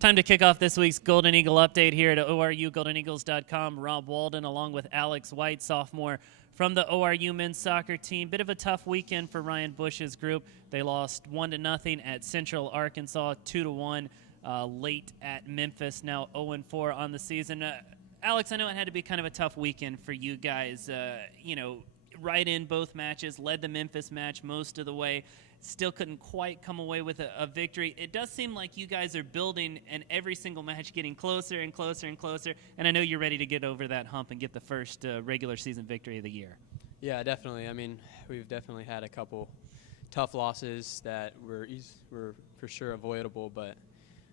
Time to kick off this week's Golden Eagle update here at ORUGoldenEagles.com. Rob Walden along with Alex White, sophomore from the ORU men's soccer team. Bit of a tough weekend for Ryan Bush's group. They lost 1-0 at Central Arkansas, 2-1 late at Memphis, now 0-4 on the season. Alex, I know it had to be kind of a tough weekend for you guys. Right in both matches, led the Memphis match most of the way. Still couldn't quite come away with a victory. It does seem like you guys are building and every single match getting closer and closer and closer, and I know you're ready to get over that hump and get the first regular season victory of the year. Yeah, definitely. I mean, we've definitely had a couple tough losses that were for sure avoidable, but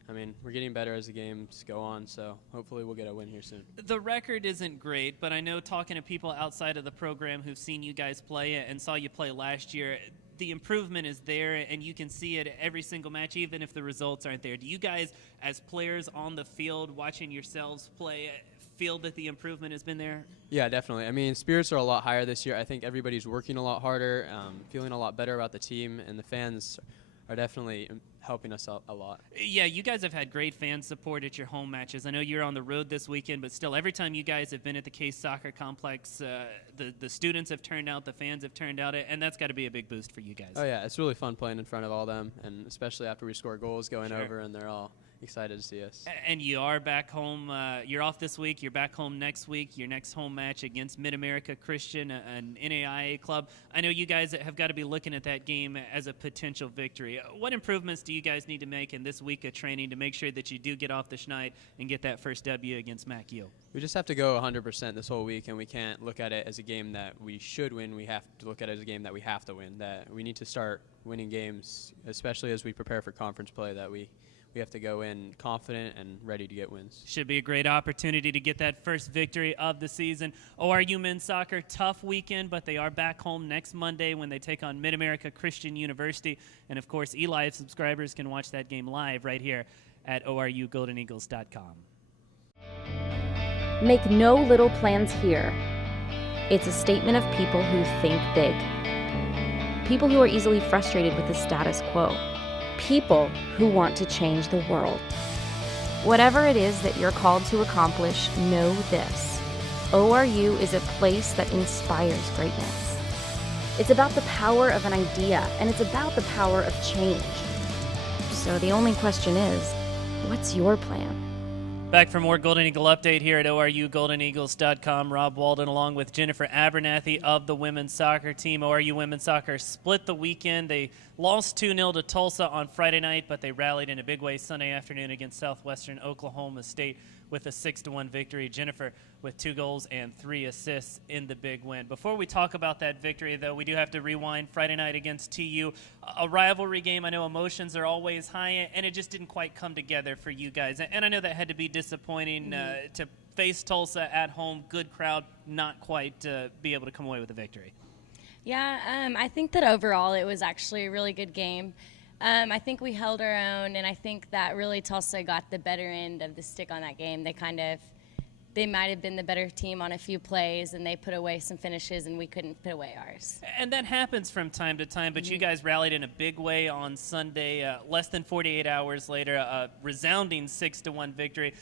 I mean, we're getting better as the games go on, so hopefully we'll get a win here soon. The record isn't great, but I know talking to people outside of the program who've seen you guys play and saw you play last year, the improvement is there, and you can see it every single match, even if the results aren't there. Do you guys, as players on the field, watching yourselves play, feel that the improvement has been there? Yeah, definitely. I mean, spirits are a lot higher this year. I think everybody's working a lot harder, feeling a lot better about the team, and the fans are definitely helping us out a lot. Yeah, you guys have had great fan support at your home matches. I know you're on the road this weekend, but still, every time you guys have been at the Case Soccer Complex, the students have turned out, the fans have turned out, and that's got to be a big boost for you guys. Oh, yeah, it's really fun playing in front of all them, and especially after we score goals going over, and they're all excited to see us. And you are back home. You're off this week. You're back home next week. Your next home match against Mid-America Christian, an NAIA club. I know you guys have got to be looking at that game as a potential victory. What improvements do you guys need to make in this week of training to make sure that you do get off the schneid and get that first W against MacU? We just have to go 100% this whole week, and we can't look at it as a game that we should win. We have to look at it as a game that we have to win, that we need to start winning games, especially as we prepare for conference play, that we have to go in confident and ready to get wins. Should be a great opportunity to get that first victory of the season. ORU men's soccer, tough weekend, but they are back home next Monday when they take on Mid-America Christian University. And, of course, eLive subscribers can watch that game live right here at ORUGoldenEagles.com. Make no little plans here. It's a statement of people who think big. People who are easily frustrated with the status quo. People who want to change the world. Whatever it is that you're called to accomplish, know this. ORU is a place that inspires greatness. It's about the power of an idea, and it's about the power of change. So the only question is, what's your plan? Back for more Golden Eagle update here at ORUGoldenEagles.com. Rob Walden along with Jennifer Abernathy of the women's soccer team. ORU women's soccer split the weekend. They lost 2-0 to Tulsa on Friday night, but they rallied in a big way Sunday afternoon against Southwestern Oklahoma State with a 6-1 victory. Jennifer with 2 goals and 3 assists in the big win. Before we talk about that victory, though, we do have to rewind Friday night against TU. A rivalry game. I know emotions are always high, and it just didn't quite come together for you guys. And I know that had to be disappointing to face Tulsa at home, good crowd, not quite be able to come away with a victory. Yeah, I think that overall it was actually a really good game. I think we held our own, and I think that really Tulsa got the better end of the stick on that game. They might have been the better team on a few plays, and they put away some finishes, and we couldn't put away ours. And that happens from time to time, but you guys rallied in a big way on Sunday. Less than 48 hours later, a resounding 6-1 victory.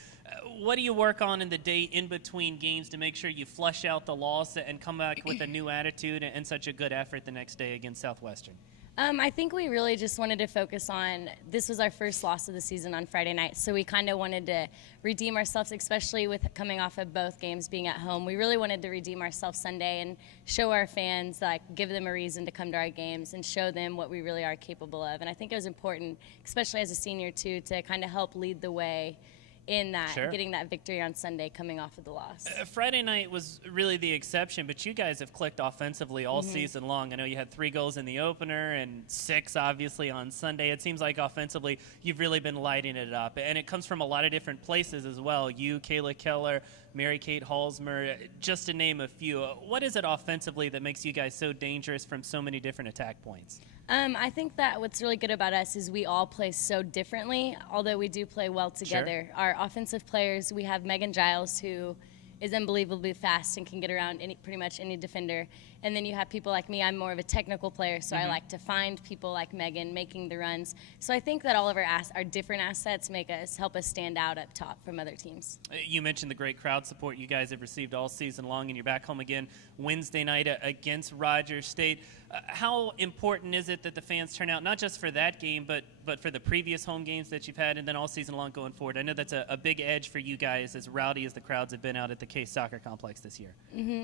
What do you work on in the day in between games to make sure you flush out the loss and come back with a new attitude and such a good effort the next day against Southwestern? I think we really just wanted to focus on, this was our first loss of the season on Friday night, so we kind of wanted to redeem ourselves, especially with coming off of both games being at home. We really wanted to redeem ourselves Sunday and show our fans, give them a reason to come to our games and show them what we really are capable of. And I think it was important, especially as a senior too, to kind of help lead the way in that, getting that victory on Sunday coming off of the loss. Friday night was really the exception, but you guys have clicked offensively all season long. I know you had 3 goals in the opener and 6 obviously on Sunday. It seems like offensively you've really been lighting it up, and it comes from a lot of different places as well. You, Kayla Keller, Mary-Kate Halsmer, just to name a few. What is it offensively that makes you guys so dangerous from so many different attack points? I think that what's really good about us is we all play so differently, although we do play well together. Our offensive players, we have Megan Giles, who is unbelievably fast and can get around pretty much any defender. And then you have people like me. I'm more of a technical player, so I like to find people like Megan making the runs. So I think that all of our different assets help us stand out up top from other teams. You mentioned the great crowd support you guys have received all season long, and you're back home again Wednesday night against Rogers State. How important is it that the fans turn out, not just for that game, but for the previous home games that you've had and then all season long going forward? I know that's a big edge for you guys, as rowdy as the crowds have been out at the Case Soccer Complex this year.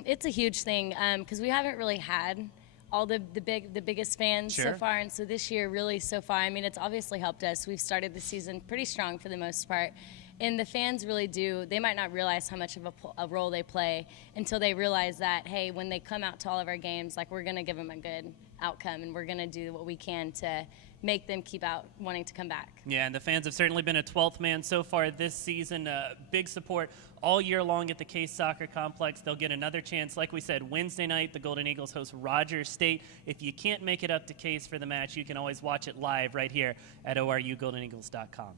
It's a huge thing because we haven't really had all the biggest fans so far, and so this year really so far, I mean, it's obviously helped us. We've started the season pretty strong for the most part, and the fans really do. They might not realize how much of a role they play until they realize that, hey, when they come out to all of our games, like, we're going to give them a good outcome, and we're going to do what we can to make them keep out wanting to come back. Yeah, and the fans have certainly been a 12th man so far this season. Big support all year long at the Case Soccer Complex. They'll get another chance. Like we said, Wednesday night, the Golden Eagles host Rogers State. If you can't make it up to Case for the match, you can always watch it live right here at ORUGoldenEagles.com.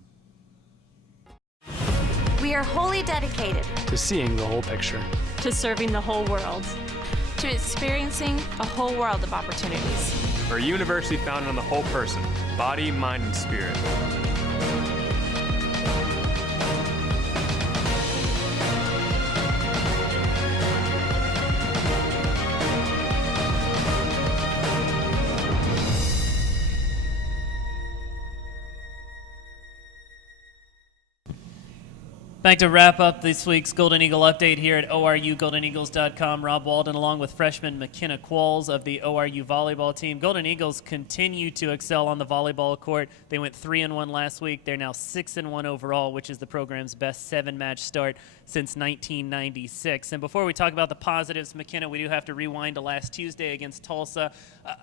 We are wholly dedicated to seeing the whole picture, to serving the whole world, to experiencing a whole world of opportunities. We're a university founded on the whole person, body, mind, and spirit. Back to wrap up this week's Golden Eagle Update here at ORUGoldenEagles.com. Rob Walden along with freshman McKenna Qualls of the ORU volleyball team. Golden Eagles continue to excel on the volleyball court. They went 3-1 last week. They're now 6-1 overall, which is the program's best 7-match start since 1996. And before we talk about the positives, McKenna, we do have to rewind to last Tuesday against Tulsa.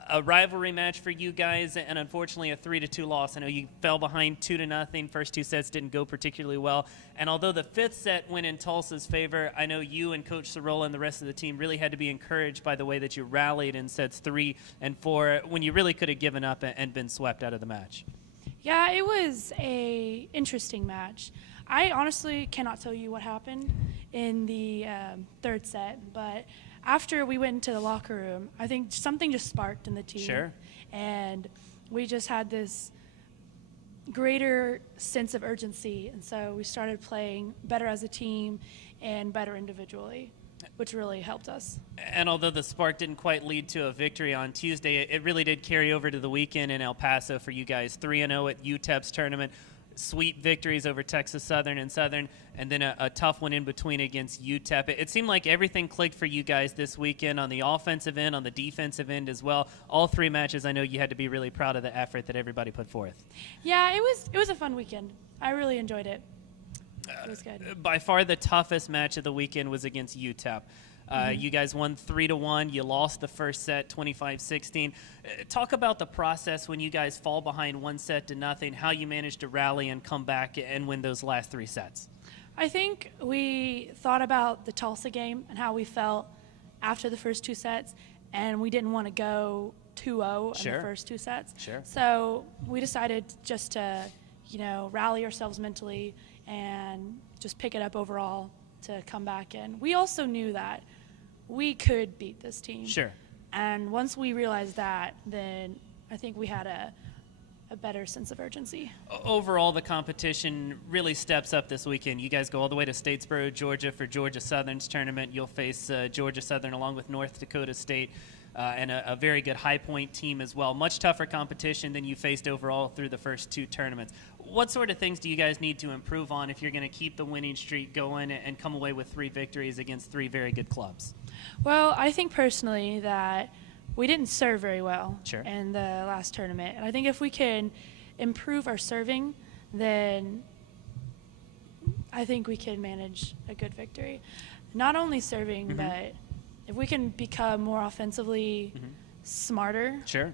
A rivalry match for you guys, and unfortunately a 3-2 loss. I know you fell behind 2-0. First two sets didn't go particularly well. And although the fifth set went in Tulsa's favor, I know you and Coach Sorolla and the rest of the team really had to be encouraged by the way that you rallied in sets 3 and 4 when you really could have given up and been swept out of the match. Yeah, it was a interesting match. I honestly cannot tell you what happened in the third set, but after we went into the locker room, I think something just sparked in the team. Sure. And we just had this greater sense of urgency, and so we started playing better as a team and better individually, which really helped us. And although the spark didn't quite lead to a victory on Tuesday, it really did carry over to the weekend in El Paso for you guys. 3-0 at UTEP's tournament. Sweet victories over Texas Southern and Southern, and then a tough one in between against UTEP. It seemed like everything clicked for you guys this weekend on the offensive end, on the defensive end as well. All three matches, I know you had to be really proud of the effort that everybody put forth. Yeah, it was a fun weekend. I really enjoyed it. It was good. By far the toughest match of the weekend was against UTEP. You guys won 3-1. You lost the first set, 25-16. Talk about the process when you guys fall behind 1-0, how you managed to rally and come back and win those last 3 sets. I think we thought about the Tulsa game and how we felt after the first 2 sets, and we didn't want to go 2-0 in the first 2 sets. Sure. So we decided just to, rally ourselves mentally and just pick it up overall to come back in. We also knew that we could beat this team. Sure. And once we realized that, then I think we had a better sense of urgency. Overall, the competition really steps up this weekend. You guys go all the way to Statesboro, Georgia for Georgia Southern's tournament. You'll face Georgia Southern along with North Dakota State and a very good High Point team as well. Much tougher competition than you faced overall through the first 2 tournaments. What sort of things do you guys need to improve on if you're going to keep the winning streak going and come away with 3 victories against 3 very good clubs? Well, I think personally that we didn't serve very well Sure. in the last tournament. And I think if we can improve our serving, then I think we can manage a good victory. Not only serving, but if we can become more offensively smarter, Sure.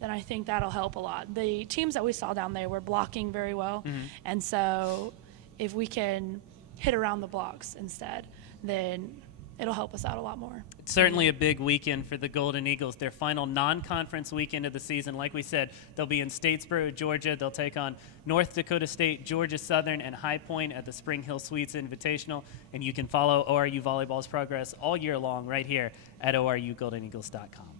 then I think that'll help a lot. The teams that we saw down there were blocking very well, and so if we can hit around the blocks instead, then it'll help us out a lot more. It's certainly a big weekend for the Golden Eagles. Their final non-conference weekend of the season. Like we said, they'll be in Statesboro, Georgia. They'll take on North Dakota State, Georgia Southern, and High Point at the Spring Hill Suites Invitational. And you can follow ORU Volleyball's progress all year long right here at ORUGoldenEagles.com.